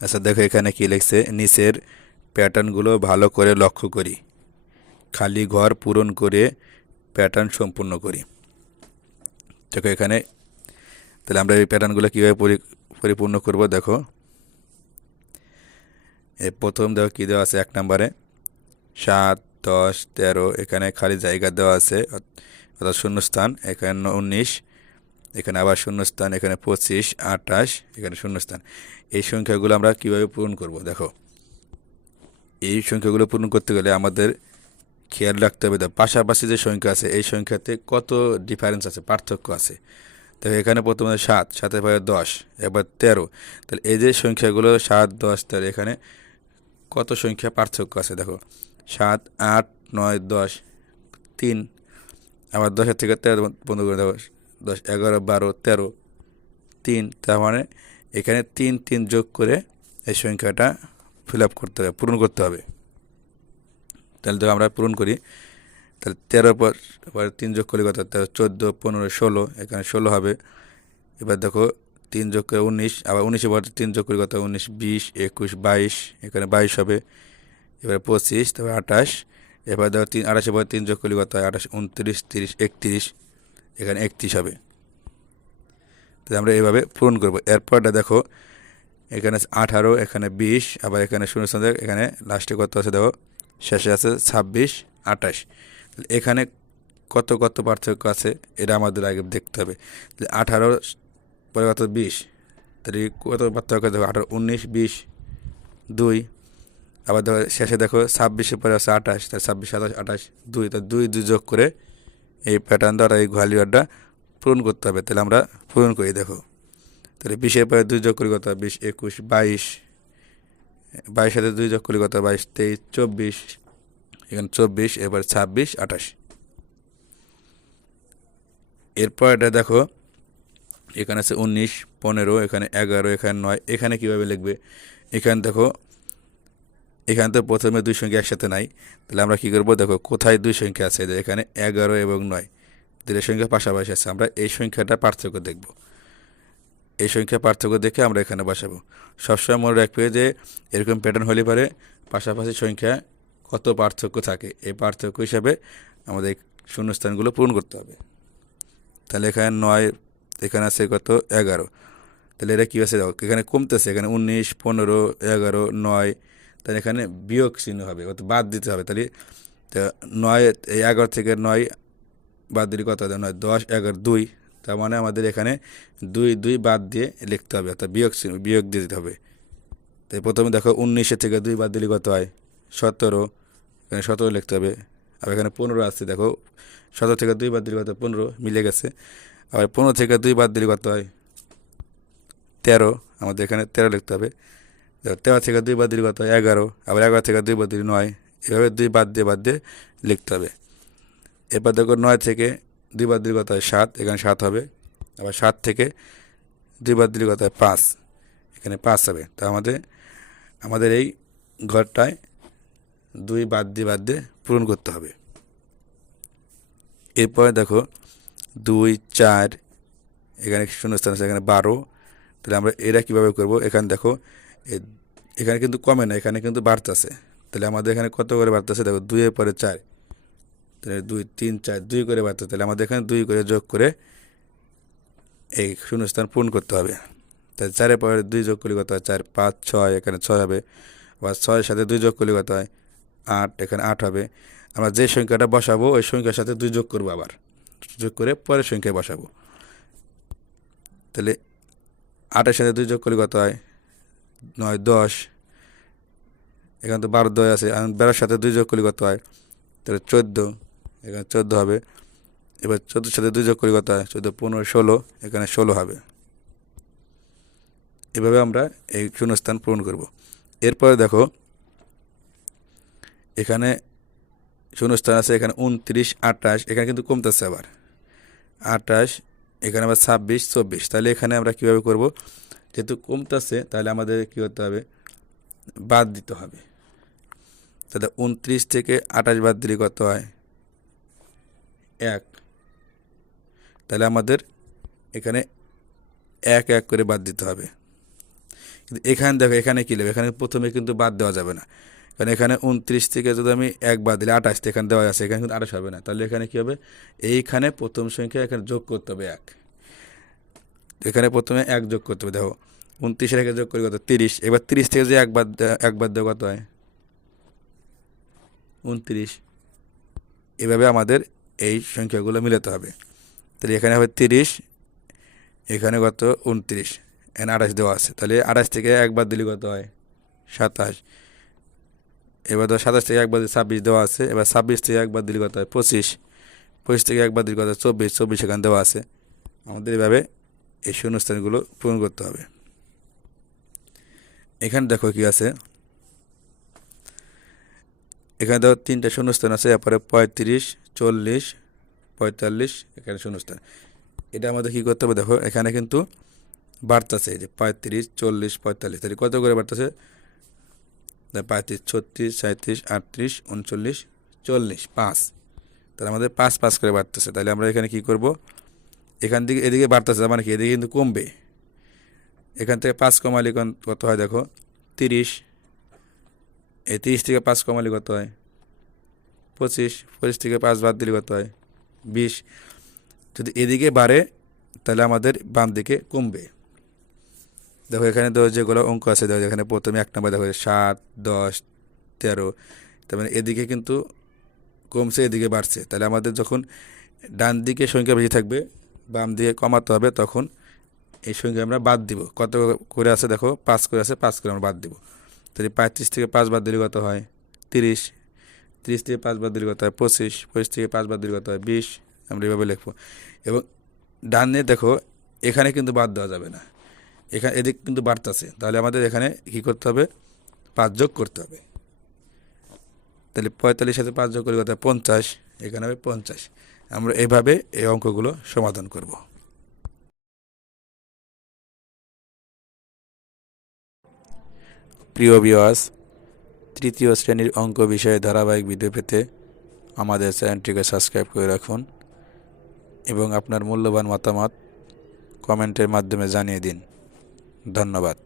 আচ্ছা দেখো এখানে কি লিখছে? নিচের প্যাটার্নগুলো ভালো করে লক্ষ্য করি। খালি ঘর পূরণ করে প্যাটার্ন সম্পূর্ণ করি। দেখো এখানে, তাহলে আমরা এই প্যাটার্নগুলো কীভাবে পরি- পরিপূর্ণ করব? দেখো। এ প্রথম দেখো কী দেওয়া আছে? এক নম্বরে, সাত, দশ, তেরো, এখানে খালি জায়গা দেওয়া আছে অর্থ- অর্থাৎ শূন্যস্থান, এখানে উনিশ এখানে আবার শূন্যস্থান, এখানে পঁচিশ, আঠাশ, এখানে শূন্যস্থান। এই সংখ্যাগুলো আমরা কীভাবে পূরণ করব? দেখো, এই সংখ্যাগুলো পূরণ করতে গেলে আমাদের খেয়াল রাখতে হবে। পাশাপাশি যে সংখ্যা আছে, এই সংখ্যাতে কত ডিফারেন্স আছে, পার্থক্য আছে। দেখো, এখানে প্রথমে সাত, সাতের পরে দশ, এবার তেরো। তাহলে এই যে সংখ্যাগুলো, সাত, দশ, তেরো, এখানে কত সংখ্যা পার্থক্য আছে? দেখো, সাত, আট, নয়, দশ, তিন, আবার দশের থেকে তেরো বন্ধ করে দেবো দশ, এগারো, বারো, তেরো, তিন, তার মানে এখানে তিন তিন যোগ করে এই সংখ্যাটা ফিল আপ করতে হবে, পূরণ করতে হবে। তাহলে তো আমরা পূরণ করি, তাহলে তেরো পর তিন যোগ করলে কত? তেরো, চোদ্দ, পনেরো, ষোলো, এখানে ষোলো হবে। এবার দেখো তিন যোগ করে উনিশ, আবার উনিশে পর তিন যোগ করে কত? উনিশ, বিশ, একুশ, বাইশ, এখানে বাইশ হবে। এবার পঁচিশ, তারপর আঠাশ, এবার দেখো তিন আঠাশে পর তিন যোগ করলে কত হয়? আঠাশ, উনত্রিশ, তিরিশ, একত্রিশ এখানে একত্রিশ হবে। তাহলে আমরা এইভাবে পূরণ করব। এরপরটা দেখো, এখানে আঠারো, এখানে বিশ, আবার এখানে শূন্য এখানে লাস্টে কত আছে দেখো, শেষে আছে ছাব্বিশ, আঠাশ। এখানে কত কত পার্থক্য আছে, এটা আমাদের আগে দেখতে হবে। আঠারো পরে কত? বিশ। তাহলে কত পার্থক্য দেখো, আঠারো, উনিশ, বিশ, দুই। আবার দেখো শেষে দেখো ছাব্বিশে পরে আছে আঠাশ, তাহলে ছাব্বিশ সাতাশ আঠাশ, দুই। তা দুই দুই যোগ করে এই প্যাটার্ন দ্বারা এই ঘালিওয়ারটা পূরণ করতে হবে। তাহলে আমরা পূরণ করি, দেখো। তাহলে বিশের পরে দুই যোগ করি কত? বিশ, একুশ, বাইশ। বাইশ সাথে দুই যোগ করি কত? বাইশ, তেইশ, চব্বিশ। এখানে চব্বিশ, এবার ছাব্বিশ, আঠাশ। এরপর এটা দেখো, এখানে আছে উনিশ, পনেরো, এখানে এগারো, এখানে নয়। এখানে কীভাবে লিখবে? এখানে দেখো এখানে তো প্রথমে দুই সংখ্যা একসাথে নাই। তাহলে আমরা কী করব? দেখো, কোথায় দুই সংখ্যা আছে? এখানে এগারো এবং নয়। দুটো সংখ্যা পাশাপাশি আছে। আমরা এই সংখ্যাটা পার্থক্য দেখব। এই সংখ্যা পার্থক্য দেখে আমরা এখানে বসাবো। সবসময় মনে রাখবে যে এরকম প্যাটার্ন হলে পারে পাশাপাশি সংখ্যা কত পার্থক্য থাকে। এই পার্থক্য হিসাবে আমাদের শূন্যস্থানগুলো পূরণ করতে হবে। তাহলে এখানে নয়, এখানে আছে কত? এগারো। তাহলে এটা কী আছে? এখানে কমতেছে। এখানে উনিশ, পনেরো, এগারো, নয় তাহলে এখানে বিয়োগ চিহ্ন হবে অত বাদ দিতে হবে। তাহলে নয়, এই এগারো থেকে নয় বাদ দিলে কত হবে? নয়, দশ, এগারো, দুই। তার মানে আমাদের এখানে দুই দুই বাদ দিয়ে লিখতে হবে, অর্থাৎ বিয়োগ চিহ্ন- বিয়োগ দিয়ে দিতে হবে। তাই প্রথমে দেখো উনিশে থেকে দুই বাদ দিলে কত হয়? সতেরো। এখানে সতেরো লিখতে হবে। আর এখানে পনেরো আসছে দেখো। সতেরো থেকে দুই বাদ দিলে কত? পনেরো, মিলে গেছে। আবার পনেরো থেকে দুই বাদ দিলে কত হয়? তেরো। আমাদের এখানে তেরো লিখতে হবে। তেরো থেকে দুই বাদ দিলে কত এগারো। আবার এগারো থেকে দুই বাদ দিলে নয়। এভাবে দুই বাদ দিয়ে বাদ দিয়ে লিখতে হবে। এরপর দেখো নয় থেকে দুই বাদ দিলে কত সাত, এখানে সাত হবে। আবার সাত থেকে দুই বাদ দিলে কত পাঁচ, এখানে পাঁচ হবে। তা আমাদের আমাদের এই ঘরটায় দুই বাদ দিয়ে বাদ দিয়ে পূরণ করতে হবে। এরপরে দেখো দুই, চার, এখানে শূন্যস্থান আছে, এখানে বারো। তাহলে আমরা এরা কীভাবে করব? এখানে দেখো এখানে কিন্তু কমে না, এখানে কিন্তু বাড়তেছে। তাহলে আমাদের এখানে কত করে বাড়তেছে? দেখো, দুইয়ের পরে চার। তাহলে দুই, তিন, চার, দুই করে বাড়তেছে। তাহলে আমাদের এখানে দুই করে যোগ করে এই শূন্যস্থান পূরণ করতে হবে। তাহলে চারের পরে দুই যোগ করলে কত হয়? চার, পাঁচ, ছয়, এখানে ছয় হবে। আবার ছয়ের সাথে দুই যোগ করলে কত হয়? আট, এখানে আট হবে। আমরা যে সংখ্যাটা বসাবো, ওই সংখ্যার সাথে দুই যোগ করব আবার। যোগ করে পরের সংখ্যায় বসাবো। তাহলে আটের সাথে দুই যোগ করলে কত হয়? নয়, দশ। এখানে তো বারো দয় আছে। বারোর সাথে দুই যোগ করলে কত হয়? তাহলে চোদ্দ। এখানে চোদ্দ হবে। এবার চোদ্দোর সাথে দুই যোগ করলে কত হয়? চোদ্দ, পনেরো, ষোলো। এখানে ষোলো হবে। এভাবে আমরা এই শূন্যস্থান পূরণ করব। এরপরে দেখো, এখানে শূন্যস্থান আছে, এখানে উনত্রিশ, আঠাশ, এখানে কিন্তু কমতেছে আবার। আঠাশ, এখানে আবার ছাব্বিশ, চব্বিশ। তাহলে এখানে আমরা কীভাবে করব? যেহেতু কমতেছে, তাহলে আমাদের কী করতে হবে? বাদ দিতে হবে। তাহলে উনত্রিশ থেকে আঠাশ বাদ দিলে কত হয়? এক। তাহলে আমাদের এখানে এক এক করে বাদ দিতে হবে। কিন্তু এখানে দেখো, এখানে কী নেবে এখানে প্রথমে কিন্তু বাদ দেওয়া যাবে না। কারণ এখানে উনত্রিশ থেকে যদি আমি এক বাদ দিলে আঠাশ এখানে দেওয়া আছে, এখানে কিন্তু আঠাশ হবে না। তাহলে এখানে কী হবে? এইখানে প্রথম সংখ্যা এখানে যোগ করতে হবে এক। এখানে প্রথমে এক যোগ করতে হবে, দেখো। উনত্রিশের একে যোগ করি কত? তিরিশ। এবার তিরিশ থেকে যে একবার একবার দেওয়া কত হয়? উনত্রিশ। এভাবে আমাদের এই সংখ্যাগুলো মিলাতে হবে। তাহলে এখানে হবে তিরিশ, এখানে কত? উনত্রিশ। এখানে আঠাশ দেওয়া আছে। তাহলে আঠাশ থেকে একবার দিলে কত হয়? সাতাশ। এবার ধর সাতাশ থেকে একবার ছাব্বিশ দেওয়া আছে। এবার ছাব্বিশ থেকে একবার দিলে কত হয়? পঁচিশ। পঁচিশ থেকে একবার দিলে কত? চব্বিশ। চব্বিশ এখানে দেওয়া আছে। আমাদের এভাবে এই শূন্যস্থানগুলো পূরণ করতে হবে। এখানে দেখো কি আছে? এখানে দেখো তিনটা শূন্যস্থান আছে, এরপরে পঁয়ত্রিশ, চল্লিশ, পঁয়তাল্লিশ, এখানে শূন্যস্থান। এটা আমাদের কী করতে হবে? দেখো, এখানে কিন্তু বাড়তেছে এই যে পঁয়ত্রিশ, চল্লিশ, পঁয়তাল্লিশ। তাহলে কত করে বাড়তেছে? পঁয়ত্রিশ, ছত্রিশ সাঁত্রিশ আটত্রিশ, উনচল্লিশ, চল্লিশ, পাঁচ। তাহলে আমাদের পাঁচ পাঁচ করে বাড়তেছে। তাহলে আমরা এখানে কি করব? এখান থেকে এদিকে বাড়তেছে মানে কি? এদিকে কিন্তু কমবে। এখান থেকে পাঁচ কমালি কত হয় দেখো? তিরিশ। এই তিরিশ থেকে পাঁচ কমালি কত হয়? পঁচিশ। পঁচিশ থেকে পাঁচ বাদ দিলে কত হয়? বিশ। যদি এদিকে বাড়ে, তাহলে আমাদের বাম দিকে কমবে। দেখো এখানে তো যেগুলো অঙ্ক আছে, দেখো এখানে প্রথমে এক নম্বর দেখো, সাত, দশ, তেরো। তার মানে এদিকে কিন্তু কমছে, এদিকে বাড়ছে। তাহলে আমাদের যখন ডান দিকে সংখ্যা বেশি থাকবে বাম দিয়ে কমাতে হবে, তখন এই সঙ্গে আমরা বাদ দিব। কত করে আছে দেখো? পাঁচ করে আছে, পাঁচ করে আমরা বাদ দিব। তাহলে পঁয়ত্রিশ থেকে পাঁচ বাদ দিলে কত হয়? তিরিশ। তিরিশ থেকে পাঁচ বাদ দিলে কত হয়? পঁচিশ। পঁচিশ থেকে পাঁচ বাদ দিলে কত হয়? বিশ। আমরা এভাবে লিখব। এবং ডানে দেখো, এখানে কিন্তু বাদ দেওয়া যাবে না। এখানে এদিক কিন্তু বাড়তেছে। তাহলে আমাদের এখানে কী করতে হবে? পাঁচ যোগ করতে হবে। তাহলে পঁয়তাল্লিশ সাথে পাঁচ যোগ করে কত হয়? পঞ্চাশ। এখানে হবে পঞ্চাশ। আমরা এভাবে এই অঙ্কগুলো সমাধান করব। প্রিয় বিওয়াস তৃতীয় শ্রেণির অঙ্ক বিষয়ে ধারাবাহিক ভিডিও পেতে আমাদের চ্যানেলটিকে সাবস্ক্রাইব করে রাখুন এবং আপনার মূল্যবান মতামত কমেন্টের মাধ্যমে জানিয়ে দিন। ধন্যবাদ।